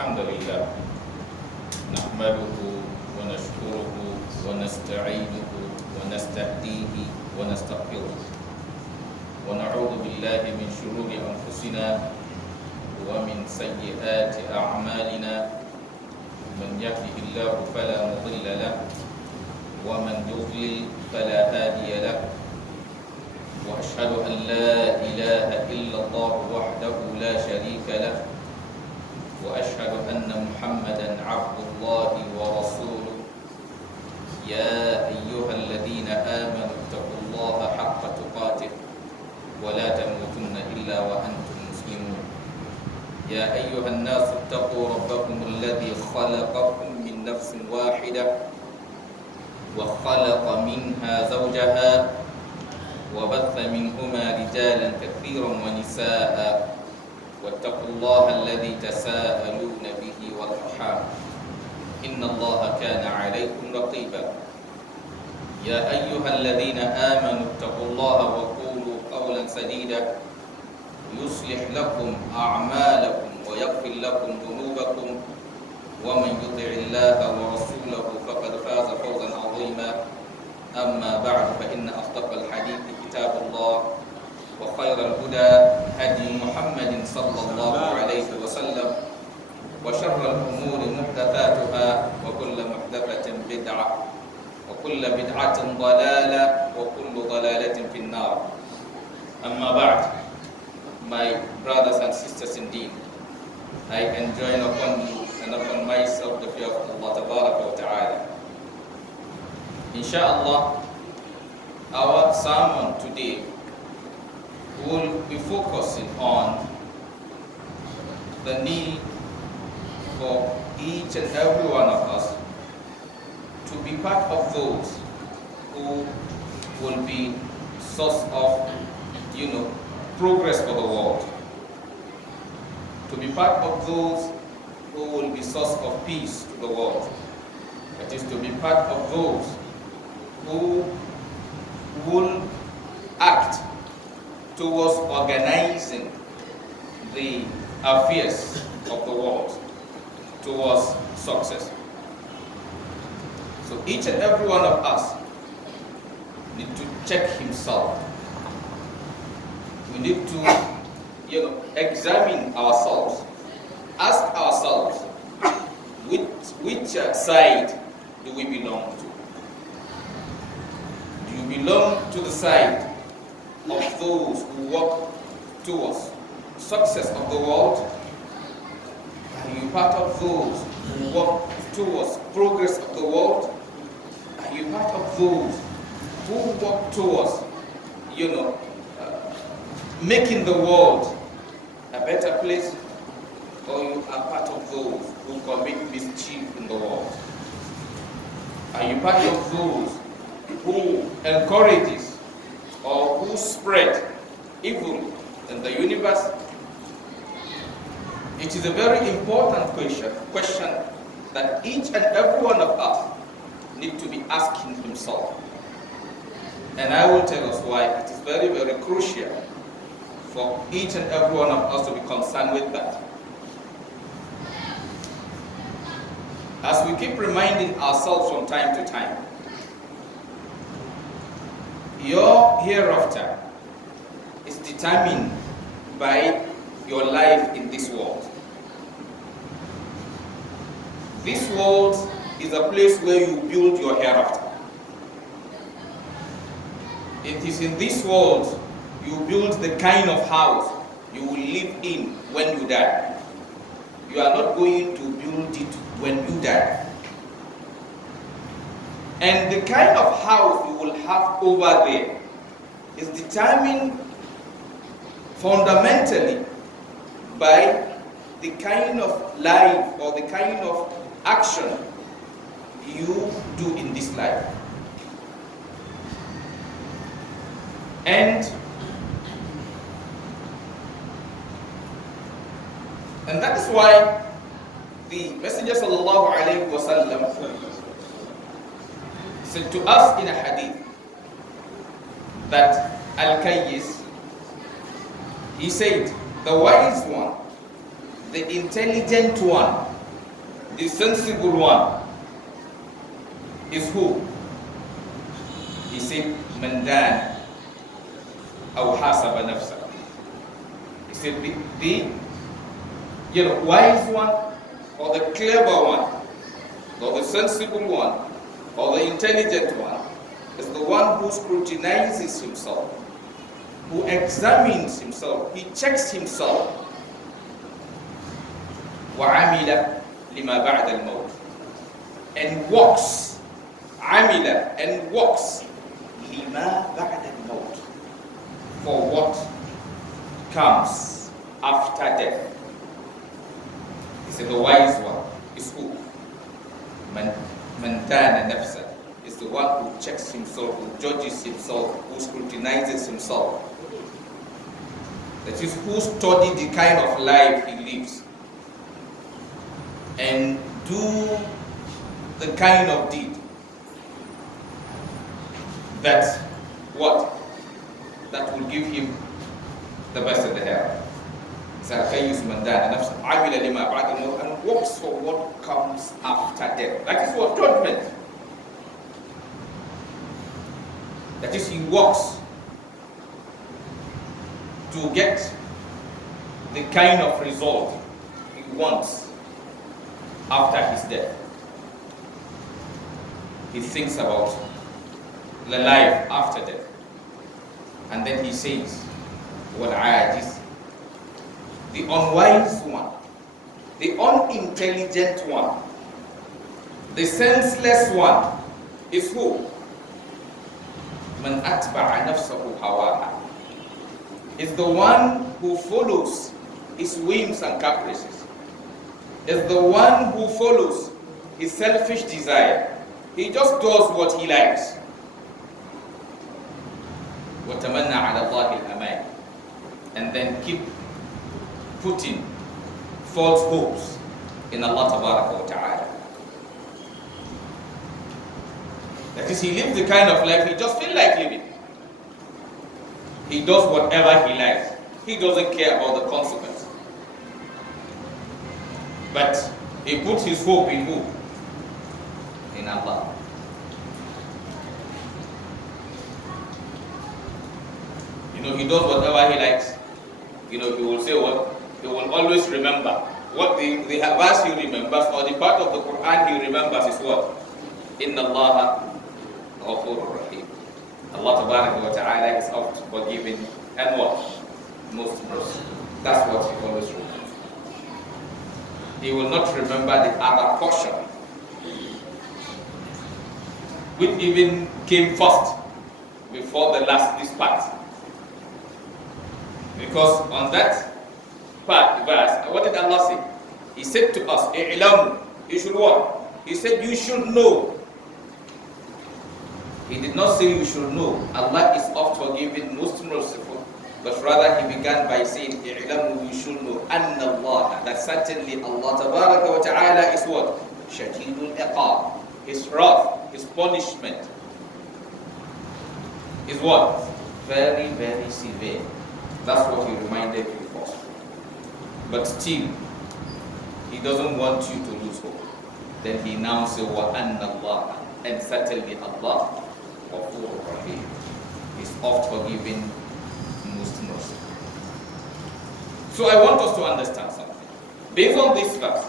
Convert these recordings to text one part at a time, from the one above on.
الحمد لله نحمده ونشكره ونستعينه ونستهديه ونستغفره ونعوذ بالله من شرور أنفسنا ومن سيئات أعمالنا من يهده الله فلا مضل له ومن يضلل فلا هادي له وأشهد أن لا إله إلا الله وحده لا شريك له وأشهد أن محمدًا عبد الله ورسوله يا أيها الذين آمنوا اتقوا الله حق تقاته ولا تموتن إلا وأنتم مسلمون يا أيها الناس اتقوا ربكم الذي خلقكم من نفس واحدة وخلق منها زوجها وبث منهما رجالا كثيرا ونساء واتقوا الله الذي تساءلون به والأرحام إن الله كان عليكم رقيبا يا أيها الذين آمنوا اتقوا الله وقولوا قولا سديدا يصلح لكم أعمالكم ويغفر لكم ذنوبكم ومن يطع الله ورسوله فقد فاز فوزا عظيما أما بعد فإن أصدق الحديث كتاب الله وخير الهدى هدي محمد صلى الله عليه وسلم وشر الأمور محدثاتها وكل محدثة بدعة وكل بدعة ضلالة وكل ضلالة في النار أما بعد. My brothers and sisters in deen, I enjoin upon you and upon myself the fear of Allah Tabaraka wa Ta'ala. Inshallah, our sermon today will be focusing on the need for each and every one of us to be part of those who will be source of, progress for the world. To be part of those who will be source of peace to the world. That is, to be part of those who will act towards organizing the affairs of the world towards success. So each and every one of us need to check himself. We need to, examine ourselves, ask ourselves, which side do we belong to? Do you belong to the side of those who work towards success of the world? Are you part of those who work towards progress of the world? Are you part of those who work towards, making the world a better place? Or you are part of those who commit mischief in the world? Are you part of those who encourages or who spread evil in the universe? It is a very important question that each and every one of us need to be asking himself. And I will tell us why it is very, very crucial for each and every one of us to be concerned with that. As we keep reminding ourselves from time to time, your hereafter is determined by your life in this world. This world is a place where you build your hereafter. It is in this world you build the kind of house you will live in when you die. You are not going to build it when you die. And the kind of house you will have over there is determined fundamentally by the kind of life or the kind of action you do in this life. And that is why the Messenger sallallahu alaihi wasallam said to us in a hadith that Al-Kayyis, he said, the wise one the intelligent one, the sensible one, is who? He said, Man dana aw hasaba nafsa. He said, the wise one, or the clever one, or the sensible one, or the intelligent one, is the one who scrutinizes himself, who examines himself, he checks himself. وَعَمِلَ لِمَا بَعْدَ الْمَوْتِ, and walks, عَمِلَ, and walks, لِمَا بَعْدَ الْمَوْتِ, for what comes after death. He said the wise one is who? Man dana nafsa, is the one who checks himself, who judges himself, who scrutinizes himself. That is, who studied the kind of life he lives and do the kind of deed that will give him the best of the hereafter. And works for what comes after death. That is what judgment. That is, he works to get the kind of result he wants after his death. He thinks about the life after death. And then he says, وَالْعَاجِزِ, the unwise one, the unintelligent one, the senseless one is who? Man atba'a nafsahu hawaha, is the one who follows his whims and caprices, is the one who follows his selfish desire. He just does what he likes. وَتَمَنَّى عَلَى اللَّهِ الْأَمَانِ, and then keep putting false hopes in Allah Tabaraka wa Ta'ala. That is, he lives the kind of life he just feels like living. He does whatever he likes. He doesn't care about the consequence. But he puts his hope in who? In Allah. He does whatever he likes. He will say what? He will always remember. What the verse he remembers, or the part of the Quran he remembers, is what? Inna Allah ghafurur rahim. Allah Tabaraka wa Ta'ala is oft forgiving and what? Most merciful. That's what he always remembers. He will not remember the other portion, which even came first before the last, this part. Because on that part, verse, what did Allah say? He said to us, "I'lamu," you should what? He said, you should know. He did not say you should know. Allah is oft forgiving, most merciful. But rather he began by saying, "I'lamu," you should know. Anna Allah, that certainly Allah Tabaraka wa Ta'ala is what? Shadidul iqab. His wrath, his punishment is what? Very, very severe. That's what he reminded you first. But still, he doesn't want you to lose hope. Then he now says, "Wa anna Allah," and certainly Allah, Ghafurur Rahim, is oft forgiving, most merciful. So I want us to understand something. Based on this verse,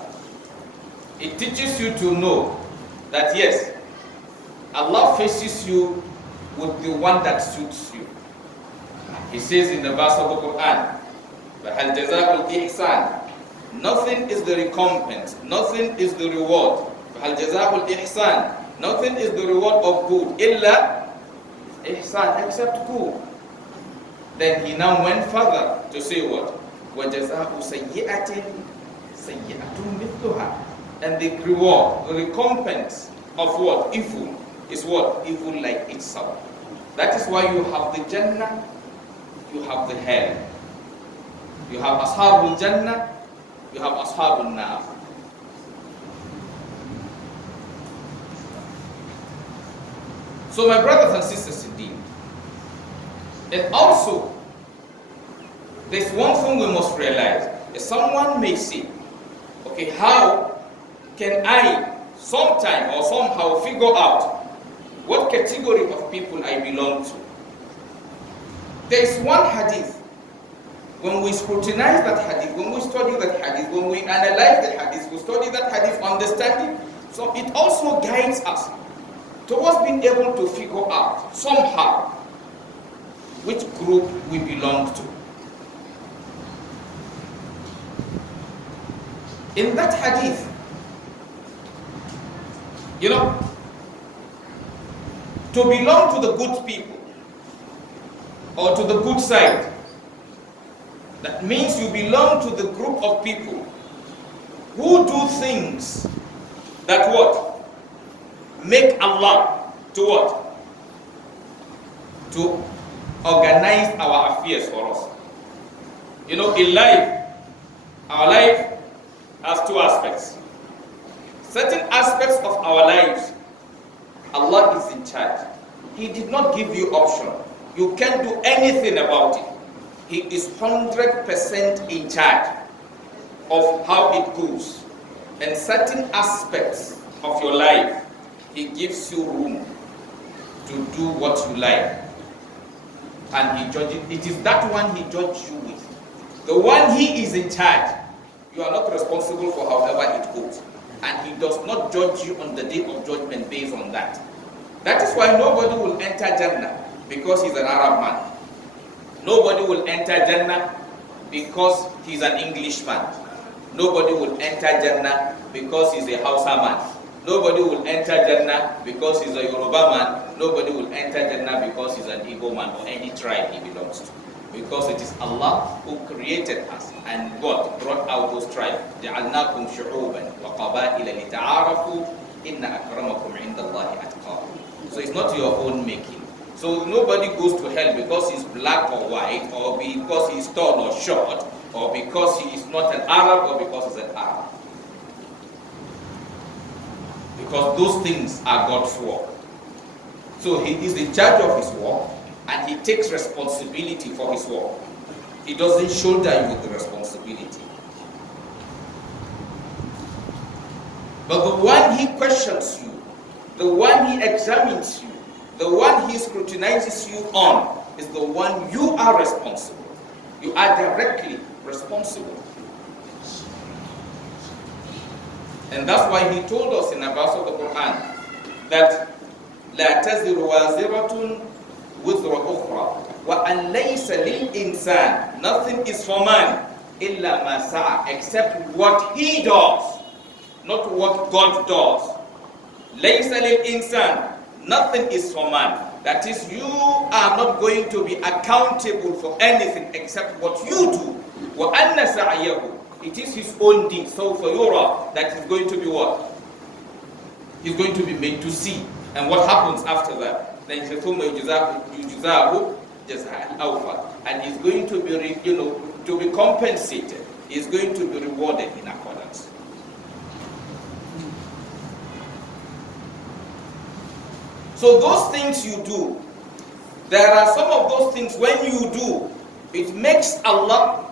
it teaches you to know that yes, Allah faces you with the one that suits you. He says in the verse of the Quran, فَهَلْ جَزَاءُ الْإِحْسَانِ, nothing is the recompense, nothing is the reward. فَهَلْ جَزَاءُ الْإِحْسَانِ, nothing is the reward of good, إِلَّا إِحْسَانِ, except good. Then he now went further to say what? وَجَزَاءُ سَيِّئَةٍ سَيِّئَةٌ مِثْلُهَا, and the reward, the recompense of what? Evil is what? Evil like itself. That is why you have the Jannah, you have the hell. You have Ashabul Jannah, you have Ashabul Nar. So my brothers and sisters indeed, and also there's one thing we must realize. Someone may say, okay, how can I sometime or somehow figure out what category of people I belong to? There is one hadith. When we scrutinize that hadith, when we study that hadith, when we analyze the hadith, we study that hadith, understanding, so it also guides us towards being able to figure out somehow which group we belong to. In that hadith, to belong to the good people or to the good side, that means you belong to the group of people who do things that what? Make Allah to what? To organize our affairs for us. In life, our life has two aspects. Certain aspects of our lives, Allah is in charge. He did not give you option. You can't do anything about it. He is 100% in charge of how it goes. And certain aspects of your life, He gives you room to do what you like. And He judges. It is that one He judges you with. The one He is in charge, you are not responsible for however it goes. And He does not judge you on the day of judgment based on that. That is why nobody will enter Jannah because he's an Arab man. Nobody will enter Jannah because he's an Englishman. Nobody will enter Jannah because he's a Hausa man. Nobody will enter Jannah because he's a Yoruba man. Nobody will enter Jannah because he's an Igbo man or any tribe he belongs to. Because it is Allah who created us and God brought out those tribes. جَعَلْنَاكُمْ شُعُوبًا وَقَبَائِلَ لِتَعَارَفُوا إِنَّ أَكْرَمَكُمْ عِنْدَ اللَّهِ أَتْقَاكُمْ. So it's not your own making. So nobody goes to hell because he's black or white, or because he's tall or short, or because he is not an Arab, or because he's an Arab. Because those things are God's work. So He is in charge of His work, and He takes responsibility for His work. He doesn't shoulder you with the responsibility. But the one He questions you, the one He examines you, the one He scrutinizes you on, is the one you are responsible. You are directly responsible. And that's why He told us in a verse of the Quran that لا تزر وازرة وزر أخرى وأن ليس للإنسان, nothing is for man إلا ما سعى, except what he does, not what God does. ليس للإنسان, nothing is for man. That is, you are not going to be accountable for anything except what you do. وَأَنَّ سَعْيَهُ, it is his own deed. So for Yura, that is going to be what? He's going to be made to see. And what happens after that? Then he says, يُجْزَاهُ جَزَاءً أَوْفَى, and he's going to be, to be compensated. He's going to be rewarded in accordance. So those things you do, there are some of those things when you do, it makes Allah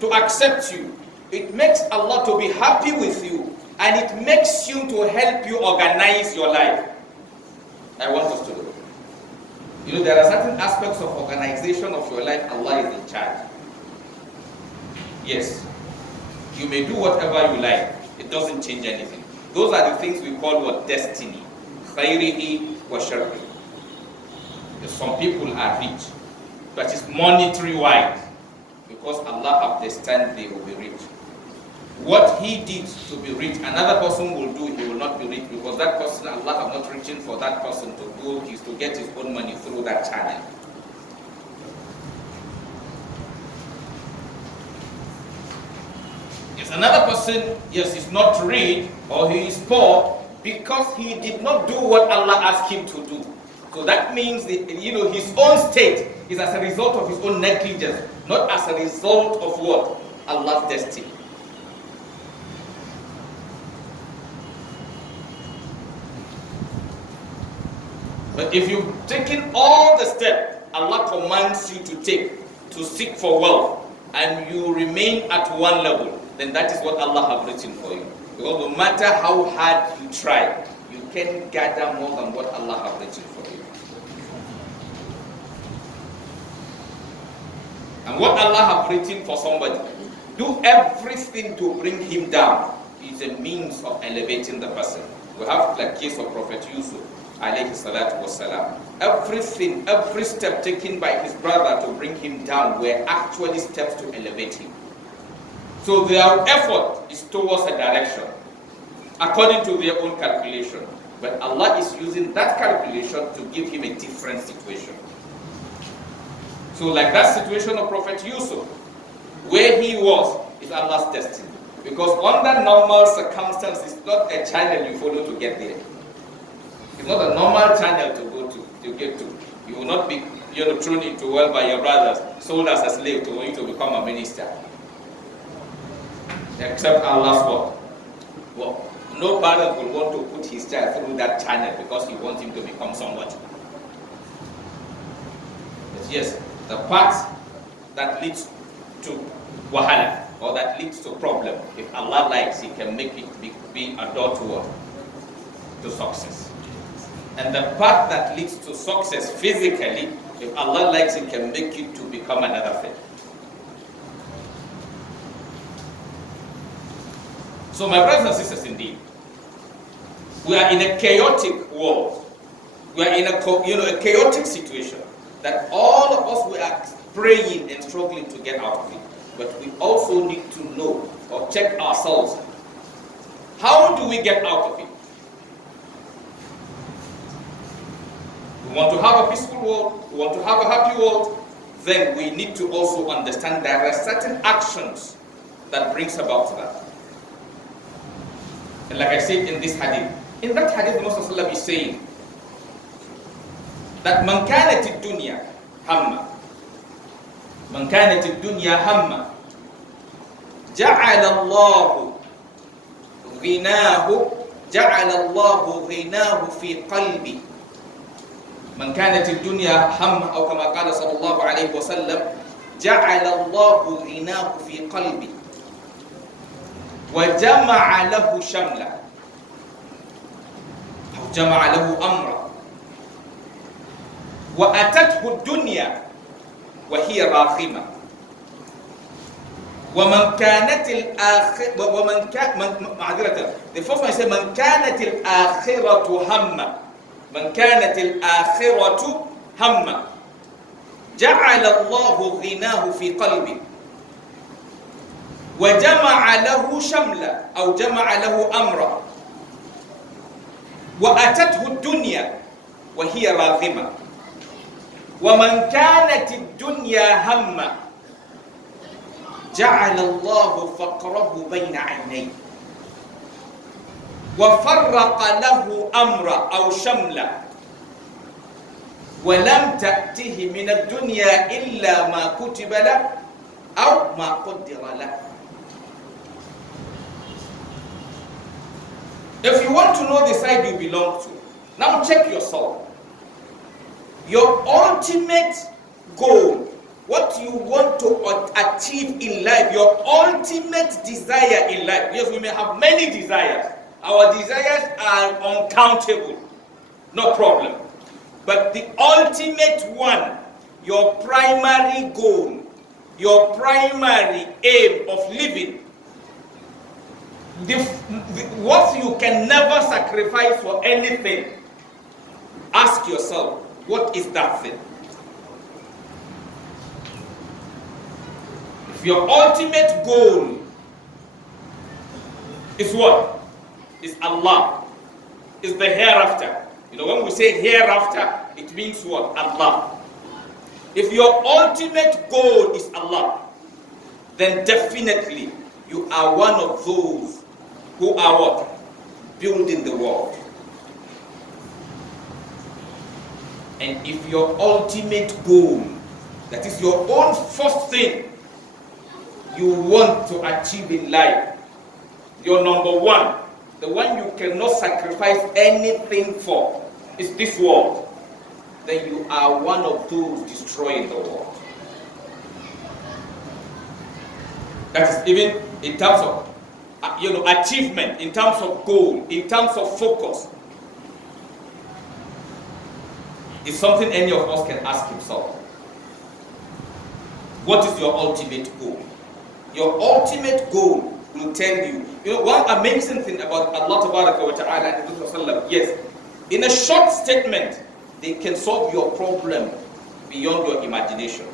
to accept you. It makes Allah to be happy with you. And it makes you to help you organize your life. I want us to do. There are certain aspects of organization of your life, Allah is in charge. Yes. You may do whatever you like. It doesn't change anything. Those are the things we call what? Destiny. Khairihi wa sharrihi. Some people are rich, but it's monetary wise, because Allah have destined they will be rich. What he did to be rich, another person will do, he will not be rich, because that person, Allah have not written for that person to do, is to get his own money through that channel. Yes, another person, yes, is not rich or he is poor because he did not do what Allah asked him to do. So that means that, his own state is as a result of his own negligence, not as a result of what? Allah's destiny. But if you've taken all the steps Allah commands you to take to seek for wealth, and you remain at one level, then that is what Allah has written for you. Because no matter how hard you try, you can gather more than what Allah has written for you. And what Allah has written for somebody, do everything to bring him down, is a means of elevating the person. We have the case of Prophet Yusuf, alayhi salatu wasalam. Everything, every step taken by his brother to bring him down were actually steps to elevate him. So their effort is towards a direction, according to their own calculation. But Allah is using that calculation to give him a different situation. So like that situation of Prophet Yusuf, where he was, is Allah's destiny. Because under normal circumstances, it's not a channel you follow to get there. It's not a normal channel to go to get to. You will not be thrown into well by your brothers, sold as a slave to you to become a minister. Except Allah's word. Well, no parent will want to put his child through that channel because he wants him to become somebody. But yes, the path that leads to wahala or that leads to problem, if Allah likes, He can make it be a door to success. And the path that leads to success physically, if Allah likes, He can make it to become another thing. So my brothers and sisters, indeed, we are in a chaotic world. We are in a chaotic situation that all of us, we are praying and struggling to get out of it. But we also need to know or check ourselves. How do we get out of it? We want to have a peaceful world, we want to have a happy world, then we need to also understand there are certain actions that brings about that. And like I said in this hadith, in that hadith the Prophet is saying that man kanat ad-dunya hamma, man kanat ad-dunya hamma, ja'ala Allah ghinahu fi qalbi. من كانت الدنيا هم أو كما قال صلى الله عليه وسلم جعل الله غناه في قلبي وجمع له شملا أو جمع له أمرا وأتته الدنيا وهي راغمة ومن كانت الآخرة the first one says من كانت الآخرة همّا من كانت الآخرة همّا جعل الله غناه في قلبه وجمع له شملا أو جمع له أمرا وأتته الدنيا وهي راغمة ومن كانت الدنيا همّا جعل الله فقره بين عينيه وفرق له أمرا أو شملا ولم تأته من الدنيا إلا ما كتب له أو ما قدر له. If you want to know the side you belong to, now check yourself. Your ultimate goal, what you want to achieve in life, your ultimate desire in life. Yes, we may have many desires. Our desires are uncountable, no problem. But the ultimate one, your primary goal, your primary aim of living, what you can never sacrifice for anything, ask yourself, what is that thing? If your ultimate goal is what? Is Allah, is the hereafter. You know, when we say hereafter, it means what? Allah. If your ultimate goal is Allah, then definitely you are one of those who are what? Building the world. And if your ultimate goal, that is your own first thing you want to achieve in life, your number one, the one you cannot sacrifice anything for, is this world, then you are one of those destroying the world. That is even in terms of achievement, in terms of goal, in terms of focus. It's something any of us can ask himself. What is your ultimate goal? Your ultimate goal will tell you. One amazing thing about Allah wa ta'ala and Rasulullah, yes, in a short statement, they can solve your problem beyond your imagination.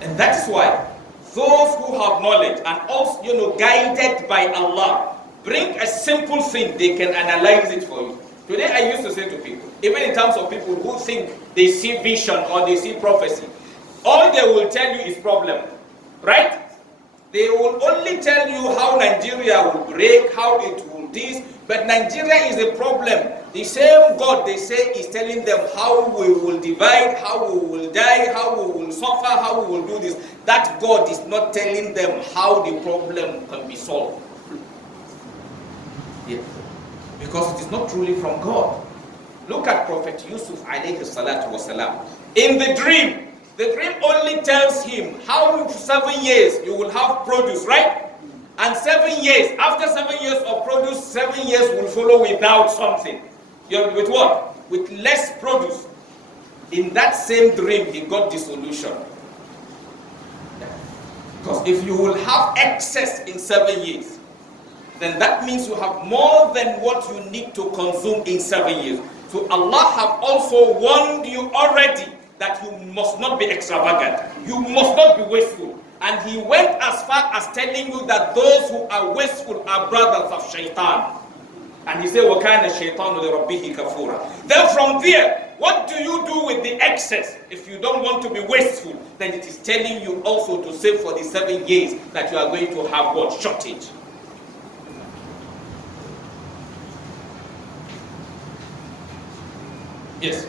And that is why those who have knowledge and also, guided by Allah, bring a simple thing, they can analyze it for you. Today I used to say to people, even in terms of people who think they see vision or they see prophecy, all they will tell you is problem, right? They will only tell you how Nigeria will break, how it will this, but Nigeria is a problem. The same God they say is telling them how we will divide, how we will die, how we will suffer, how we will do this. That God is not telling them how the problem can be solved. Yeah. Because it is not truly from God. Look at Prophet Yusuf alayhi salatu wasalam. In the dream only tells him how in 7 years you will have produce, right? And 7 years, after 7 years of produce, 7 years will follow without something. With what? With less produce. In that same dream, he got the solution. Because if you will have excess in 7 years, then that means you have more than what you need to consume in 7 years. So Allah have also warned you already that you must not be extravagant. You must not be wasteful. And he went as far as telling you that those who are wasteful are brothers of shaitan. And he said, وَكَانَ الشَّيْطَانُ لِرَبِّهِ كَفُورًا. Then from there, what do you do with the excess? If you don't want to be wasteful, then it is telling you also to save for the 7 years that you are going to have what? Shortage. Yes.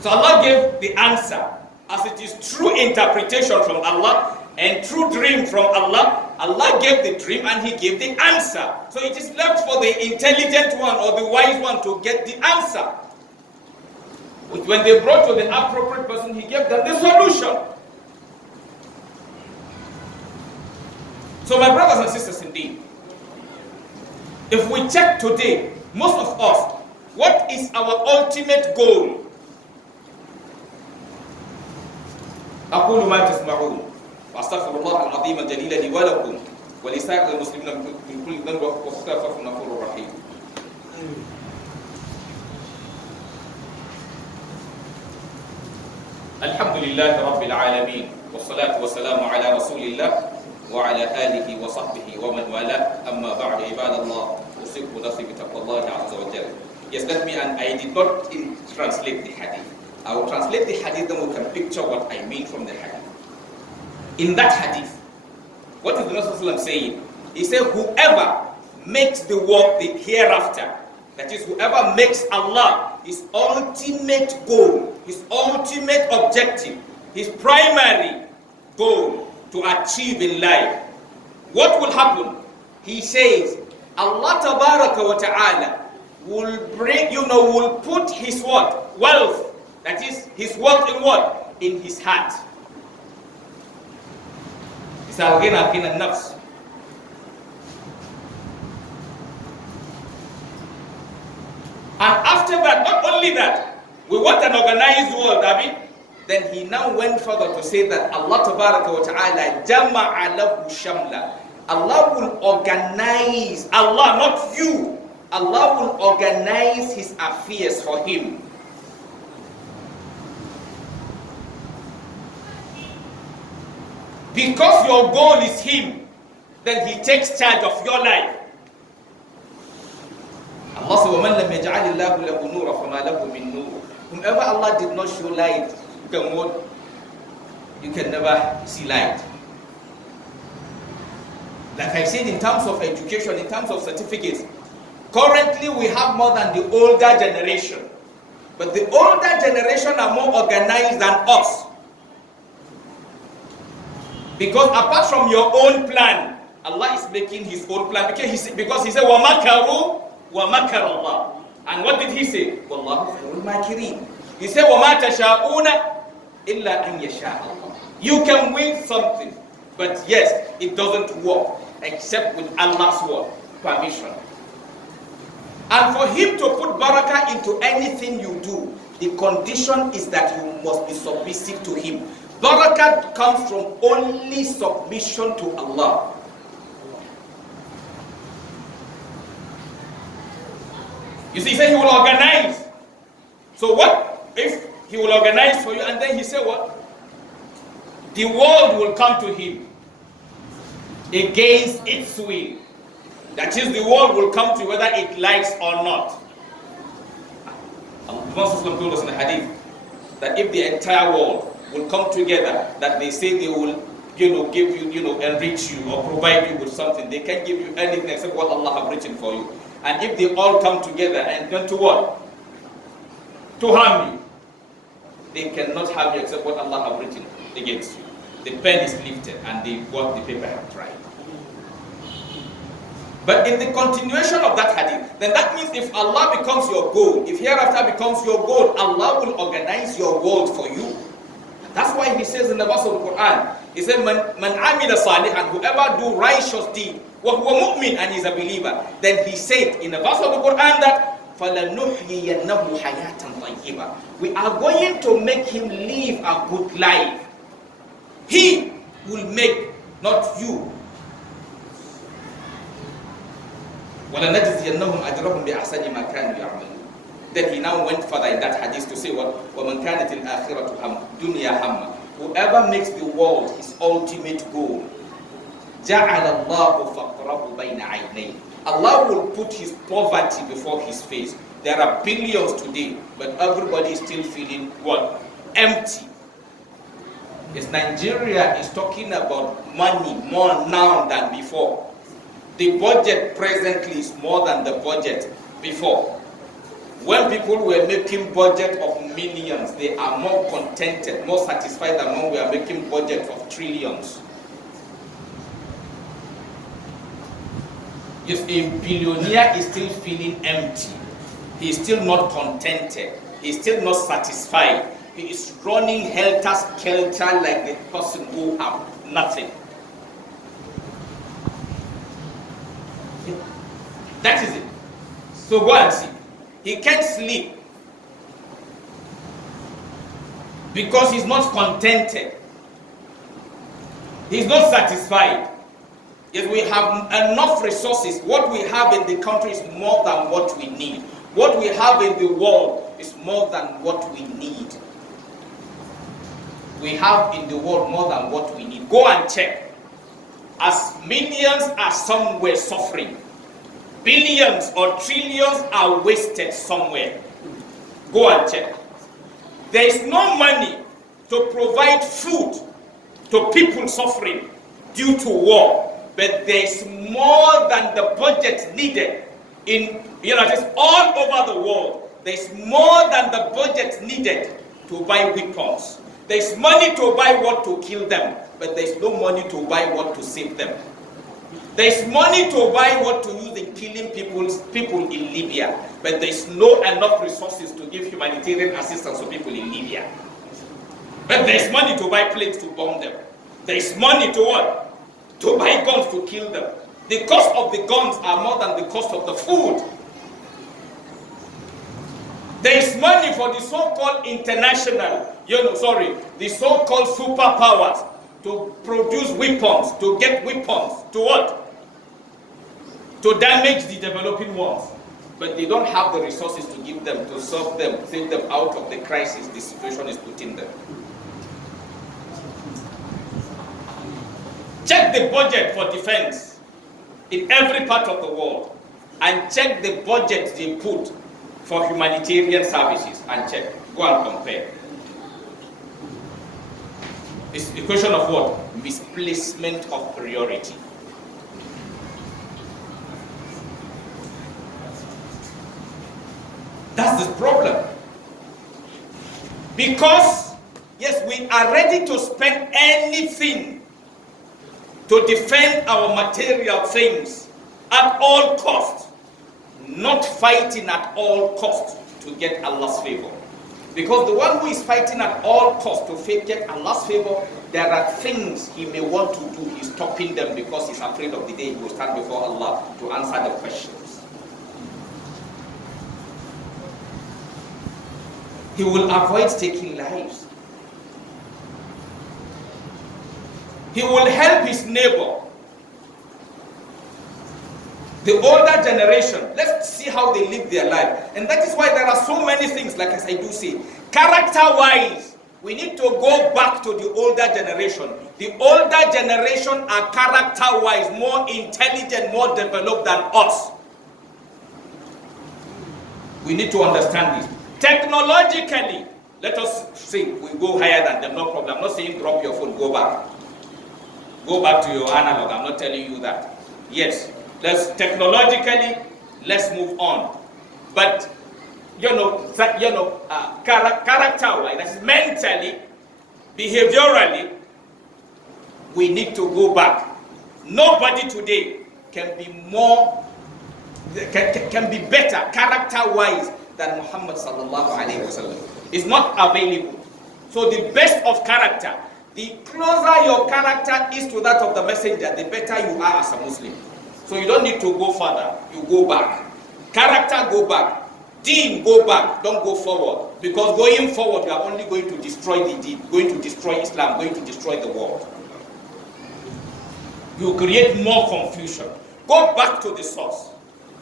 So Allah gave the answer as it is true interpretation from Allah and true dream from Allah. Allah gave the dream and He gave the answer. So it is left for the intelligent one or the wise one to get the answer. When they brought to the appropriate person, He gave them the solution. So my brothers and sisters indeed, if we check today, most of us, what is our ultimate goal? أقول ما تسمعون وأستغفر الله العظيم الجليل لي ولكم ولسائر المسلمين من كل ذنب واستغفر الغفور الرحيم. الحمد لله رب العالمين والصلاة والسلام على رسول الله وعلى آله وصحبه ومن والاه أما بعد عباد الله أوصيكم نفسي بتقوى الله عز وجل. Yes, let me, and I did not translate the hadith. I will translate the hadith, then we can picture what I mean from the hadith. In that hadith, what is the Prophet saying? He said, whoever makes the world the hereafter, that is, whoever makes Allah his ultimate goal, his ultimate objective, his primary goal to achieve in life, what will happen? He says, Allah Tabaraka wa Ta'ala will bring, will put his what? Wealth. That is, his wealth in what? In his heart. It's al-ghina ghina nafs. And after that, not only that, we want an organized world, Abi. Then he now went further to say that Allah Tabaraka wa Ta'ala jama'a lahu shamla. Allah will organize, Allah, not you. Allah will organize his affairs for him. Because your goal is him, then he takes charge of your life. Allah said, وَمَنْ لَمْ يَجْعَلِ اللَّهُ لَهُ نُورًا فَمَا لَهُ مِنْ نُورٍ. Whomever Allah did not show light, you can never see light. Like I said, in terms of education, in terms of certificates, currently we have more than the older generation. But the older generation are more organized than us. Because apart from your own plan, Allah is making his own plan. Because he said, وَمَكَرُوا وَمَكَرَ اللَّهُ. And what did he say? وَاللَّهُ خَيْرُ الْمَاكِرِينَ. He said, وَمَا تَشَاءُونَ إِلَّا أَنْ يَشَاءَ اللَّهُ. You can win something. But yes, it doesn't work except with Allah's word, permission. And for him to put barakah into anything you do, the condition is that you must be submissive to him. Barakah comes from only submission to Allah. You see, he said he will organize. So what if he will organize for you and then he said what? The world will come to him against its will. That is, the world will come to you whether it likes or not. The Prophet told us in the hadith that if the entire world will come together, that they say they will, give you, enrich you or provide you with something, they can't give you anything except what Allah have written for you. And if they all come together and turn to what? To harm you, they cannot harm you except what Allah have written against you. The pen is lifted and the paper have dried. But in the continuation of that hadith, then that means if Allah becomes your goal, if hereafter becomes your goal, Allah will organize your world for you. That's why he says in the verse of the Quran, he said, Man amila salihan, whoever do righteous deed, wa huwa mu'min, and is a believer. Then he said in the verse of the Quran that, فَلَنُحْيِيَنَّهُ حَيَاةً طَيِّبًا. We are going to make him live a good life. He will make, not you. وَلَنَجْزِيَنَّهُمْ أَجْرَهُمْ بِأَحْسَنِ مَا كَانُوا يَعْمَلُونَ. Then he now went further in that hadith to say what? وَمَنْ كَانَتِ الْآخِرَةُ دُنْيَا هَمًّا. Whoever makes the world his ultimate goal, جَعَلَ اللَّهُ فَقْرَهُ بَيْنَ عَيْنَيْهِ. Allah will put his poverty before his face. There are billions today, but everybody is still feeling what? Empty. Yes, Nigeria is talking about money more now than before. The budget presently is more than the budget before. When people were making budget of millions, they are more contented, more satisfied than when we are making budget of trillions. If a billionaire is still feeling empty, he is still not contented, he is still not satisfied, he is running helter-skelter like the person who have nothing. That is it. So go and see. He can't sleep because he's not contented. He's not satisfied. Yet we have enough resources. What we have in the country is more than what we need. What we have in the world is more than what we need. We have in the world more than what we need. Go and check. As millions are somewhere suffering, billions or trillions are wasted somewhere. Go and check. There is no money to provide food to people suffering due to war, but there is more than the budget needed just all over the world. There is more than the budget needed to buy weapons. There is money to buy what to kill them, but there is no money to buy what to save them. There is money to buy what to use in killing people in Libya, but there is no enough resources to give humanitarian assistance to people in Libya. But there is money to buy planes to bomb them. There is money to what? To buy guns to kill them. The cost of the guns are more than the cost of the food. There is money for the so-called the so-called superpowers to produce weapons, to get weapons, to what? To damage the developing ones. But they don't have the resources to give them, to serve them, take them out of the crisis the situation is putting them. Check the budget for defense in every part of the world, and check the budget they put for humanitarian services, and check. Go and compare. It's a question of what? Misplacement of priority. That's the problem. Because, yes, we are ready to spend anything to defend our material things at all costs, not fighting at all costs to get Allah's favor. Because the one who is fighting at all costs to get Allah's favor, there are things he may want to do. He's stopping them because he's afraid of the day he will stand before Allah to answer the questions. He will avoid taking lives. He will help his neighbor. The older generation, let's see how they live their life. And that is why there are so many things, like as I do say, character-wise, we need to go back to the older generation. The older generation are character-wise more intelligent, more developed than us. We need to understand this. Technologically, let us say we go higher than them, no problem. I'm not saying drop your phone, go back. Go back to your analog, I'm not telling you that. Yes. Technologically, let's move on. But character-wise, that is mentally, behaviorally, we need to go back. Nobody today can be better character-wise than Muhammad sallallahu alaihi wasallam. It's not available. So the best of character, the closer your character is to that of the messenger, the better you are as a Muslim. So you don't need to go further, you go back. Character, go back. Deen, go back, don't go forward. Because going forward, you are only going to destroy the deen, going to destroy Islam, going to destroy the world. You create more confusion. Go back to the source.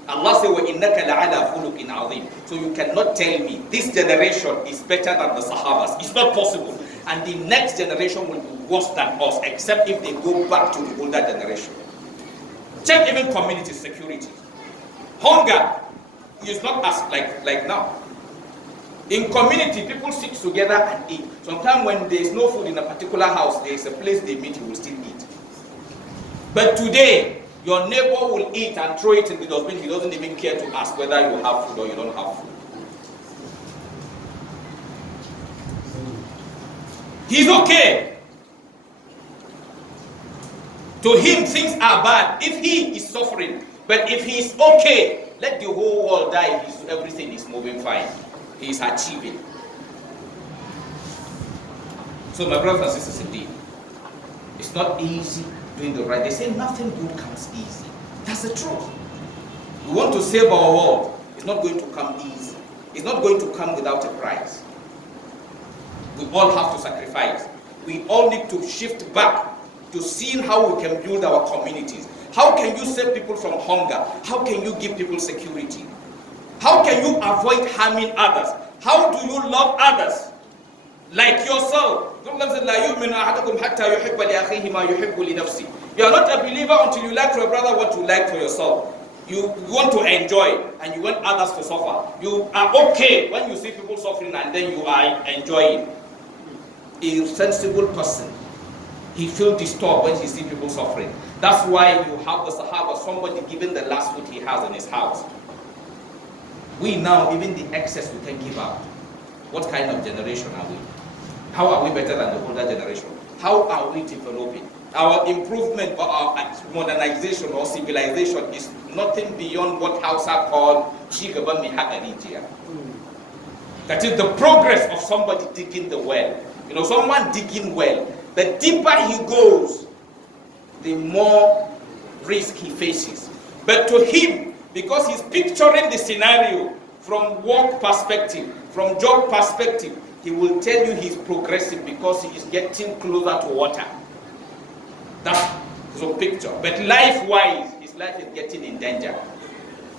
Allah said, وَإِنَّكَ لَعَلَى خُلُقٍ عَظِيمٍ. So you cannot tell me this generation is better than the Sahabas. It's not possible. And the next generation will be worse than us, except if they go back to the older generation. Check even community security. Hunger is not as like now. In community, people sit together and eat. Sometimes when there is no food in a particular house, there is a place they meet, you will still eat. But today, your neighbor will eat and throw it in the dustbin. He doesn't even care to ask whether you have food or you don't have food. He's okay. To him, things are bad if he is suffering. But if he is okay, let the whole world die. Everything is moving fine. He is achieving. So my brothers and sisters, indeed, it's not easy doing the right. They say nothing good comes easy. That's the truth. We want to save our world. It's not going to come easy. It's not going to come without a price. We all have to sacrifice. We all need to shift back to seeing how we can build our communities. How can you save people from hunger? How can you give people security? How can you avoid harming others? How do you love others? Like yourself. You are not a believer until you like for your brother what you like for yourself. You want to enjoy and you want others to suffer. You are okay when you see people suffering and then you are enjoying. A sensible person, he feels disturbed when he sees people suffering. That's why you have the Sahaba, somebody giving the last food he has in his house. We now, even the excess we can give out. What kind of generation are we? How are we better than the older generation? How are we developing? Our improvement or our modernization or civilization is nothing beyond what Hausa call Shigaban Mihakaritia. That is the progress of somebody digging the well. You know, someone digging well, the deeper he goes, the more risk he faces. But to him, because he's picturing the scenario from work perspective, from job perspective, he will tell you he's progressive because he is getting closer to water. That's the picture. But life-wise, his life is getting in danger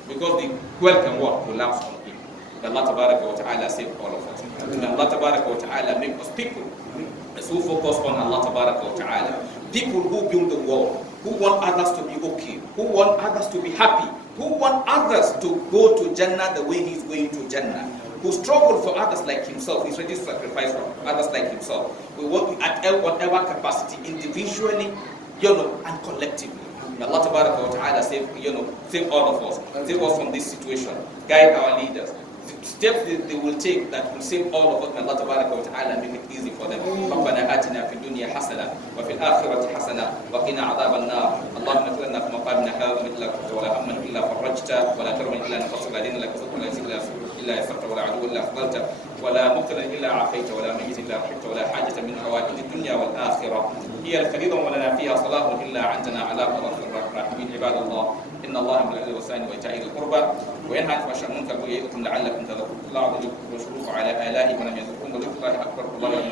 because the well can what? Collapse on him. May Allah Tabaraka wa Ta'ala save all of us. May Allah Tabaraka wa Ta'ala make us people who focus on Allah Tabaraka wa Ta'ala. People who build the world, who want others to be okay, who want others to be happy, who want others to go to Jannah the way he's going to Jannah, who struggle for others like himself, he's ready to sacrifice for others like himself. We work at whatever capacity, individually, and collectively. May Allah Tabaraka wa Ta'ala save all of us, save us from this situation, guide our leaders. Steps they will take that will save all of us. May Allah Tabaraka wa Ta'ala make it easy for them. ربنا آتنا في الدنيا حسنة وفي الآخرة حسنة وقنا عذاب النار. اللهم اغفر لنا في مقامنا هذا مثل ولا هم إلا فرجت فرجت ولا كرما الا نقصت ولا دين الا كسبت ولا يسير الا يسرت ولا عدو الا خذلت ولا مبتلا الا عافيت ولا ميت الا رحمت ولا حاجه من حوائج الدنيا والاخره هي الفريضه ولنا فيها صلاح الا عنتنا على قدر الراحمين. عباد الله ان الله يامر بالعدل والإحسان وايتاء ذي القربى وينهى عن الفحشاء والمنكر ويعظكم لعلكم تذكرون. الله وشكروه على الائه ولم يذكركم وذكر الله اكبر. الله يعلم